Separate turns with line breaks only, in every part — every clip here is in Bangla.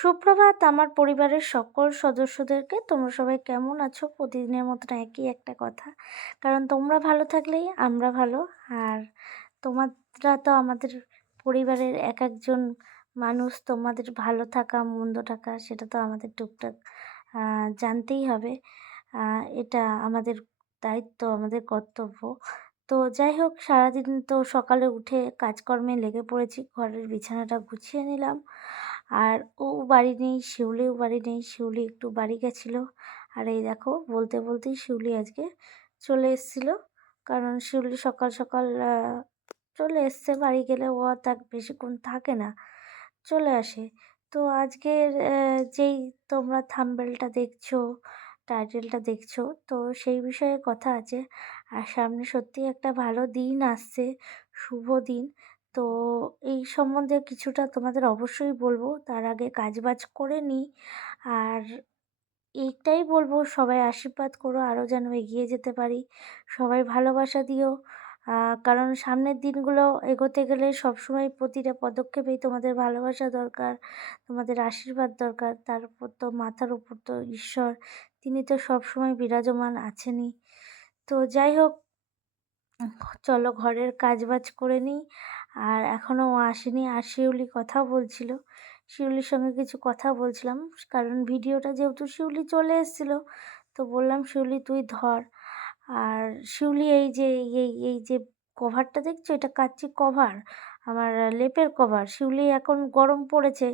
সুপ্রভাত আমার পরিবারের সকল সদস্যদেরকে। তোমরা সবাই কেমন আছো? প্রতিদিনের মতন একই একটা কথা। কারণ তোমরা ভালো থাকলেই আমরা ভালো। আর তোমরা তো আমাদের পরিবারের এক একজন মানুষ। তোমাদের ভালো থাকা, মন্দ থাকা, সেটা তো আমাদের টুকটাক জানতেই হবে। এটা আমাদের দায়িত্ব, আমাদের কর্তব্য। তো যাই হোক, সারাদিন তো সকালে উঠে কাজকর্মে লেগে পড়েছি। ঘরের বিছানাটা গুছিয়ে নিলাম। আর ও বাড়ি নেই, শিউলিও বাড়ি নেই, শিউলি একটু বাড়ি গেছিল। আর এই দেখো, বলতে বলতেই শিউলি আজকে চলে এসেছিল। কারণ শিউলি সকাল সকাল চলে এসছে বাড়ি গেলে, ও আর তার বেশিক্ষণ থাকে না, চলে আসে। তো আজকের যেই তোমরা থাম্বেলটা দেখছ, টাইটেলটা দেখছ, তো সেই বিষয়ে কথা আছে। আর সামনে সত্যি একটা ভালো দিন আসছে, শুভ দিন। তো এই সম্বন্ধে কিছুটা তোমাদের অবশ্যই বলব। তার আগে কাজবাজ করে নিই আর এইটাই বলব, সবাই আশীর্বাদ করো আরও যেন এগিয়ে যেতে পারি। সবাই ভালোবাসা দিও। কারণ সামনের দিনগুলো এগোতে গেলে সবসময় প্রতিটা পদক্ষেপেই তোমাদের ভালোবাসা দরকার, তোমাদের আশীর্বাদ দরকার। তার উপর তো, মাথার উপর তো ঈশ্বর। তিনি তো সবসময় বিরাজমান আছেনই। তো যাই হোক, চলো ঘরের কাজবাজ করে নিই আর এখনও ও আসেনি। আর শিউলি কথা বলছিল। শিউলির সঙ্গে কিছু কথা বলছিলাম, কারণ ভিডিওটা যেহেতু শিউলি চলে এসেছিল, তো বললাম, শিউলি, তুই ধর। আর শিউলি এই যে, এই এই যে কভারটা দেখছ? এটা কাচ্চি কভার আমার লেপের কভার শিউলি এখন গরম পড়েছে,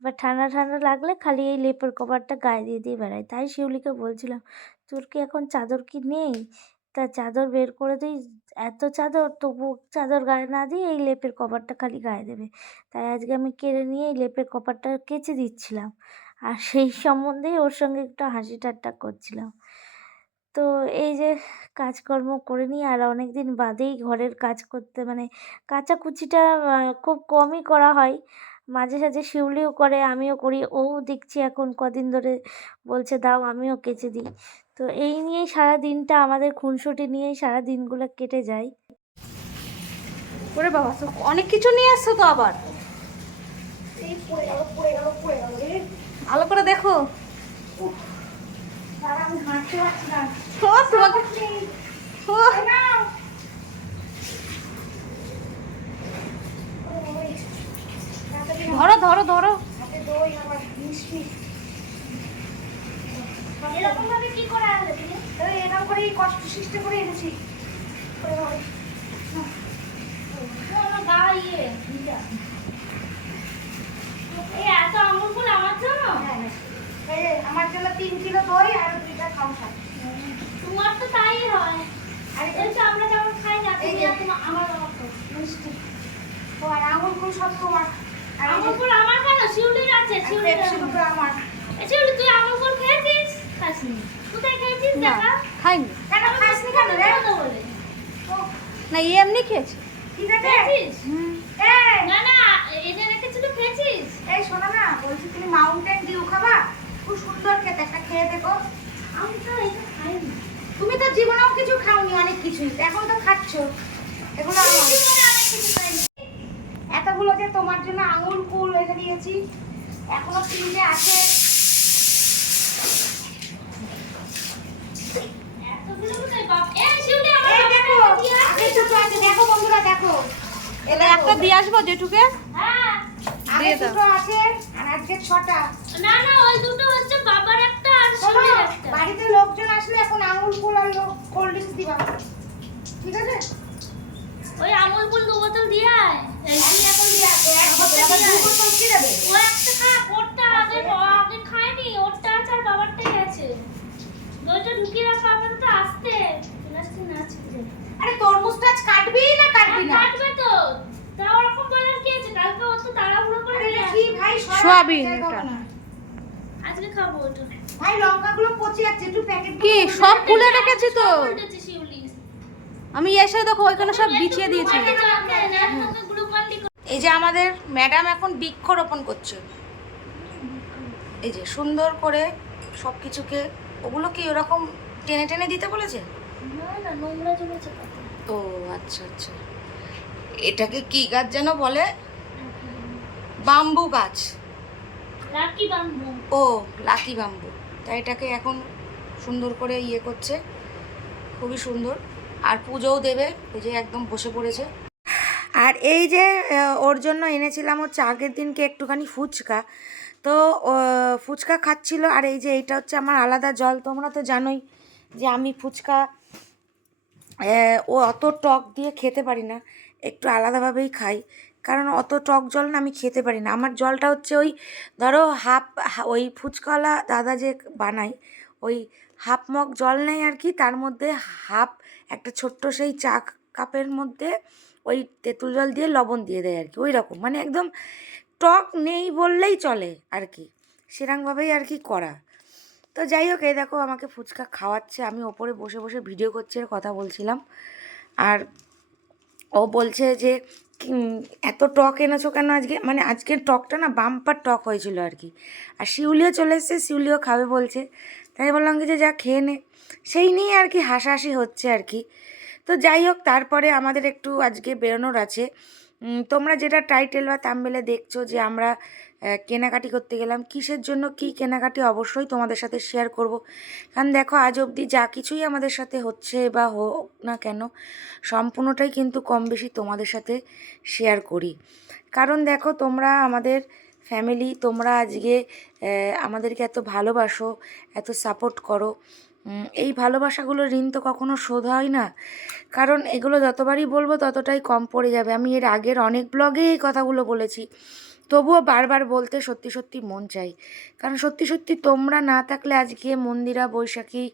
এবার ঠান্ডা ঠান্ডা লাগলে খালি এই লেপের কভারটা গায়ে দিয়ে দিয়ে বেড়ায়। তাই শিউলিকে বলছিলাম, তোর কি এখন চাদর কি নেই? তা চাদর বের করে দিই। এত চাদর, তবু চাদর গায়ে না দিয়ে এই লেপের কভারটা খালি গায়ে দেবে। তাই আজকে আমি কেড়ে নিয়ে এই লেপের কভারটা কেচে দিচ্ছিলাম। আর সেই সম্বন্ধেই ওর সঙ্গে একটু হাসি ঠাট্টা করছিলাম। তো এই যে কাজকর্ম করে নিই আর অনেক দিন বাদেই ঘরের কাজ করতে মানে কাচাকুচিটা খুব কমই করা হয়। মাঝে সাঝে শিউলিও করে, আমিও করি। ও দেখছি এখন কদিন ধরে বলছে, দাও, আমিও কেচে দিই। তো এই নিয়েই সারা দিনটা আমাদের খুনসুটি নিয়েই সারা দিনগুলো কেটে যায়।
ওরে বাবা তো অনেক কিছু নিয়ে আসছো তো আবার?
এই পড়ে গেল পড়ে গেল পড়ে গেল
ভালো করে দেখো। ধরো ধরো ধরো।
এরকম ভাবে কি করে আনলে তুমি এই এরকম করে এই কষ্ট সৃষ্টি করে এনেছি। আমার ইয়ে
আমার জন্য?
হ্যাঁ, হ্যাঁ। তিন কিলো দই আর দুইটা খামসা
তোমার তো তাই হয়।
আর
এই তো আমরা যেমন খাই না তুমি আর তোমার আমার মতো
মিষ্টি। ও আর সব তোমার।
আমার কেন শিউলির আছে শিউলির
আমার।
শিউলি তুই ফুল খেয়েছিস খাসনি কোথায় খেয়েছিস
না
দেখা
খাইনি।
কেন খাসনি কেন? রে
বলে।
ও,
না এমনি খেয়েছি।
এই।
না না এটা রেখেছিল খেয়েছিস।
এই শোনো না বলছি তুমি মাউন্টেন ডিউ খাবা? খুব সুন্দর খেতে একটা খেয়ে দেখো।
আমি তো এটা খাইনি।
তুমি তো জীবনেও কিছু খাওনি অনেক কিছুই। এখন তো খাচ্ছ। এগুলো এতগুলো যে তোমার জন্য আঙুল ফুল রেখে দিয়েছি এখনও তিনটে আছে
এতগুলো কোথায় বাপ এই শিউলি আমার
এই দেখো
দিয়ে
বন্ধুরা দেখো
একটা দিয়ে আসব যেটুকে
হ্যাঁ
আগে দুটো আছে আর আজকে ছটা।
না না ওই দুটো হচ্ছে বাবার একটা আর
শোনো
একটা।
বাড়িতে লোকজন আসলে এখন আঙুল ফুল আর কোল্ড ড্রিঙ্কস দিবা ঠিক আছে?
ওই আমুল ফুল দু বোতল দিয়ে আয়।
আমি এখন দিয়ে আসব এক বোতল আবার দু বোতল কি দেবে
ও একটা খা ওরটা আগে আগে খায়নি ওরটা আছে আর বাবারটাই আছে দইটা ঢুকিয়ে রাখো আপাতত আসতে আসতে না ছিটে
আরে তরমুজটা আজ কাটবি না কাটবি না?
কাটবে তো। তা ওরকম বলার কি আছে? কালকে ও তো তাড়াহুড়ো করে
আরে
নিয়ে
কি ভাই
সোয়াবিন এটা।
আজকে খাব ওটা।
ভাই লঙ্কাগুলো পচে যাচ্ছে একটু প্যাকেট
কি সব খুলে রেখেছি তো? আমি এসে দেখো ওইখানে সব বিছিয়ে দিয়েছি। এই যে আমাদের ম্যাডাম এখন বৃক্ষরোপণ করছে। এই যে সুন্দর করে সব কিছুকে ওগুলো কি ওরকম টেনে টেনে দিতে বলেছে? ও আচ্ছা আচ্ছা। এটাকে কি গাছ যেন বলে? বাম্বু গাছ।
ও লাকি বাম্বু। তাই এটাকে এখন সুন্দর করে ইয়ে করছে। খুবই সুন্দর। আর পুজোও দেবে। এই যে একদম বসে পড়েছে। আর এই যে ওর জন্য এনেছিলাম হচ্ছে আগের দিনকে একটুখানি ফুচকা। তো ও- ফুচকা খাচ্ছিল। আর এই যে এইটা হচ্ছে আমার আলাদা জল। তোমরা তো জানোই যে আমি ফুচকা ও অত টক দিয়ে খেতে পারি না। একটু আলাদাভাবেই খাই। কারণ অত টক জল না আমি খেতে পারি না। আমার জলটা হচ্ছে ওই, ধরো হাফ ওই ফুচকাওয়ালা দাদা যে বানায়, ওই হাফ মগ জল নেই আর কি, তার মধ্যে হাফ একটা ছোট্ট সেই চা কাপের মধ্যে ওই তেঁতুল জল দিয়ে লবণ দিয়ে দেয় আর কি। ওই রকম। মানে একদম টক নেই বললেই চলে আর কি। সেরকমভাবেই আর কি করা। তো যাই হোক, এই দেখো আমাকে ফুচকা খাওয়াচ্ছে। আমি ওপরে বসে বসে ভিডিও করছি আর কথা বলছিলাম। আর ও বলছে যে এত টক এনেছো কেন আজকে? মানে আজকের টকটা না বাম্পার টক হয়েছিল আর কি। আর শিউলিও চলে এসছে, শিউলিও খাবে বলছে। তাই বললাম কি যে, যা খেয়ে নে। সেই নিয়ে আর কি হাসাহাসি হচ্ছে আর কি। তো যাই হোক, তারপরে আমাদের একটু আজকে বেরোনোর আছে। তোমরা যেটা টাইটেল বা তাম্বেলে দেখছ যে, আমরা কেনাকাটি করতে গেলাম। কিসের জন্য কি কেনাকাটি অবশ্যই তোমাদের সাথে শেয়ার করব। কারণ দেখো, আজ অবধি যা কিছুই আমাদের সাথে হচ্ছে বা হোক না কেন, সম্পূর্ণটাই কিন্তু কম বেশি তোমাদের সাথে শেয়ার করি। কারণ দেখো, তোমরা আমাদের ফ্যামিলি তোমরা আজকে আমাদেরকে এত ভালোবাসো, এত সাপোর্ট করো। এই ভালোবাসাগুলো ঋণ তো কখনো শোধ হয় না। কারণ এগুলো যতবারই বলব, ততটাই কম পড়ে যাবে। আমি এর আগের অনেক ব্লগে এই কথাগুলো বলেছি। তবুও বারবার বলতে সত্যি সত্যি মন চাই। কারণ সত্যি সত্যি তোমরা না থাকলে আজকে মন্দিরা বৈশাখী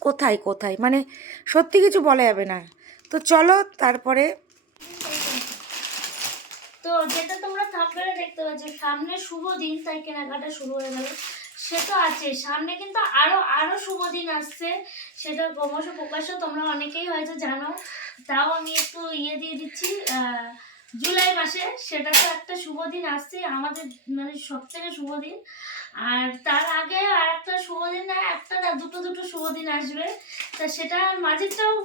কোথায় কোথায়? মানে সত্যি কিছু বলা যাবে না। তো চলো তারপরে
তো যেটা তোমরা থাম্বনেলে দেখতে পাচ্ছ সামনে শুভ দিন তাই কেনাকাটা শুরু হয়ে গেল। সে তো আছে সামনে কিন্তু আরও আরও শুভ দিন আসছে। সেটা ক্রমশ প্রকাশ্য তোমরা অনেকেই হয়তো জানো। তাও আমি একটু ইয়ে দিয়ে দিচ্ছি আহ, জুলাই মাসে, সেটা তো একটা শুভ দিন আসছে আমাদের মানে সব থেকে শুভ দিন। আর তার আগে আর একটা শুভ দিন না, একটা না, দুটো দুটো শুভ দিন আসবে। তা সেটা মাঝেরটাও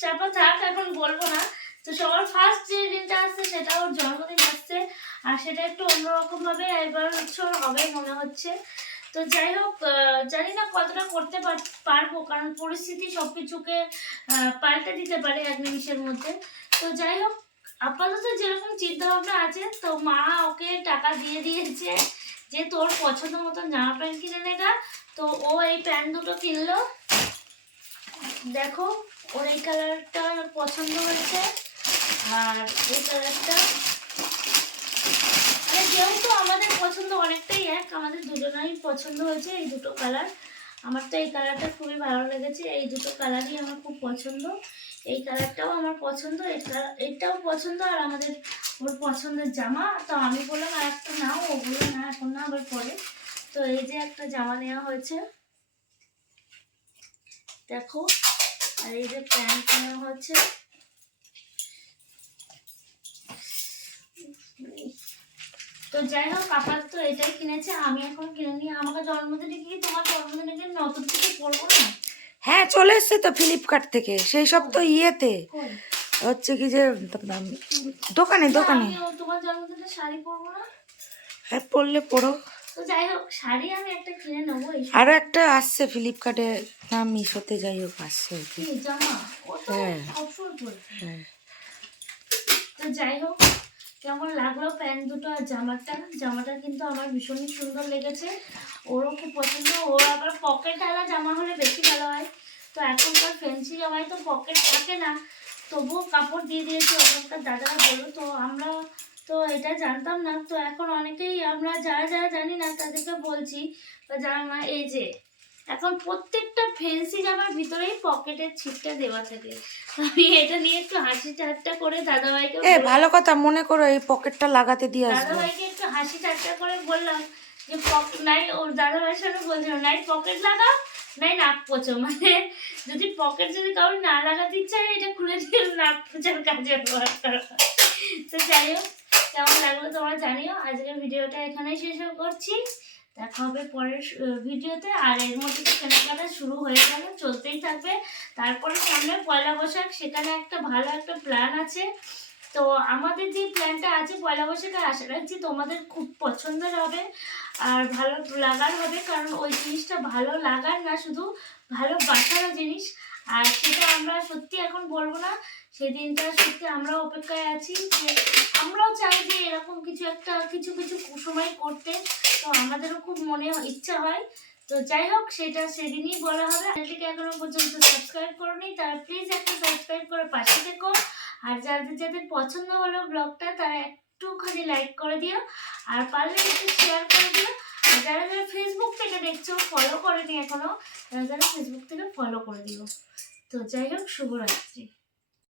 চাপা থাক, এখন বলব না। তো সবার ফার্স্ট যে দিনটা আসছে, সেটা ওর জন্মদিন আসছে। আর সেটা একটু অন্যরকম ভাবে এবার বছর হবে মনে হচ্ছে। তো যাই হোক জানি না কতটা করতে পার- পারব, কারণ পরিস্থিতি সব কিছুকে পাল্টে দিতে পারে এক নিমিষের মধ্যে। তো যাই হোক আপাতত যেরকম চিন্তা ভাবনা আছে, তো মা ওকে টাকা দিয়ে দিয়েছে যে তোর পছন্দ মতো জামা প্যান্ট কিনে নেগা তো ও এই প্যান্ট দুটো কিনলো। দেখো, ওর এই কালারটা পছন্দ হয়েছে। আর এই কালারটা মানে যেহেতু আমাদের পছন্দ অনেকটাই এক, আমাদের দুজনেরই পছন্দ হয়েছে এই দুটো কালার। আমার তো এই কালারটা খুবই ভালো লেগেছে, এই দুটো কালারই আমার খুব পছন্দ। এই কালারটাও আমার পছন্দ এটা এটাও পছন্দ, আর আমাদের ওর পছন্দের জামা। তো আমি বললাম, আর একটা নাও, ওগুলো না, এখন না, আবার পরে। তো এই যে একটা জামা নেওয়া হয়েছে। দেখো, আর এই যে প্যান্ট নেওয়া হচ্ছে তো যাই হোক, আপাতত এটাই কিনেছে। আমি এখন কিনে নিয়ে আমাকে জন্মদিনে কি তোমার জন্মদিনে কি নতুন কিছু পরবো না?
হ্যাঁ চলে এসছে তো ফ্লিপকার্ট থেকে। সেই সব তো ইয়েতে। হচ্ছে কি যে দোকানে দোকানে।
তোমার জন্মদিনে শাড়ি পরবো না।
হ্যাঁ পড়লে পড়ো
আমি একটা
আসছে ফ্লিপকার্টে না মিশোতে যাই হোক আসছে আর হ্যাঁ। হ্যাঁ।
যাই হোক কেমন লাগল? প্যান্ট দুটো আর জামাটা? জামাটা কিন্তু আমার ভীষণই সুন্দর লেগেছে। ওরও খুব পছন্দ। ও আবার পকেট আলা জামা হলে বেশি ভালো হয়। তো এখনকার ফ্যান্সি জামায় তো পকেট থাকে না। তবুও কাপড় দিয়ে দিয়েছে ওখানকার দাদারা বলল, তো আমরা তো এটা জানতাম না। তো এখন অনেকেই আমরা যারা যারা জানি না তাদেরকে বলছি। বা যারা না এই যে এখন প্রত্যেকটা ফেন্সি জামার ভিতরেই পকেটের ছিটটা দেওয়া থাকে। আমি এটা নিয়ে একটু হাসি ঠাট্টা করে দাদাভাইকে
এ ভালো কথা মনে করো এই পকেটটা লাগাতে দিয়ে আসব।
দাদাভাইকে একটু হাসি ঠাট্টা করে বললাম যে পক- নাই ওর দাদাভাইয়ের সাথে বলছিল নাই পকেট লাগাও নাই নাক পোছো মানে যদি পকেট যদি কারোর না লাগাতে ইচ্ছা হয় এটা খুলে দিয়ে নাক পোছার কাজে তো যাই হোক কেমন লাগল তোমরা জানিও। আজকের ভিডিওটা এখানেই শেষ করছি। দেখা হবে পরের ভিডিওতে। আর এর মধ্যে তো কেনাকাটা শুরু হয়ে গেল, চলতেই থাকবে। তারপরে সামনে পয়লা বৈশাখ, সেখানে একটা ভালো একটা প্ল্যান আছে। তো আমাদের যে প্ল্যানটা আছে পয়লা বৈশাখে আশা রাখছি তোমাদের খুব পছন্দের হবে। আর ভালো লাগার হবে, কারণ ওই জিনিসটা ভালো লাগার না শুধু, ভালো বাসারও জিনিস। আর সেটা আমরা সত্যি এখন বলব না সেদিনটা সত্যি আমরাও অপেক্ষায় আছি যে আমরাও চাই যে এরকম কিছু একটা, কিছু কিছু সময় করতে। তো আমাদেরও খুব মনে ইচ্ছা হয়। তো যাই হোক, সেটা সেদিনই বলা হবে। চ্যানেলটিকে এখনও পর্যন্ত সাবস্ক্রাইব করোনি, তারা প্লিজ একটা সাবস্ক্রাইব করে পাশে থেকো। আর যাদের যাদের পছন্দ হলো ব্লগটা, তারা একটুখানি লাইক করে দিও। আর পারলে একটু শেয়ার করে দিও। আর যারা যারা ফেসবুক থেকে দেখছ ফলো করেনি এখনও, তারা যারা ফেসবুক থেকে ফলো করে দিও। তো যাই হোক, শুভরাত্রি।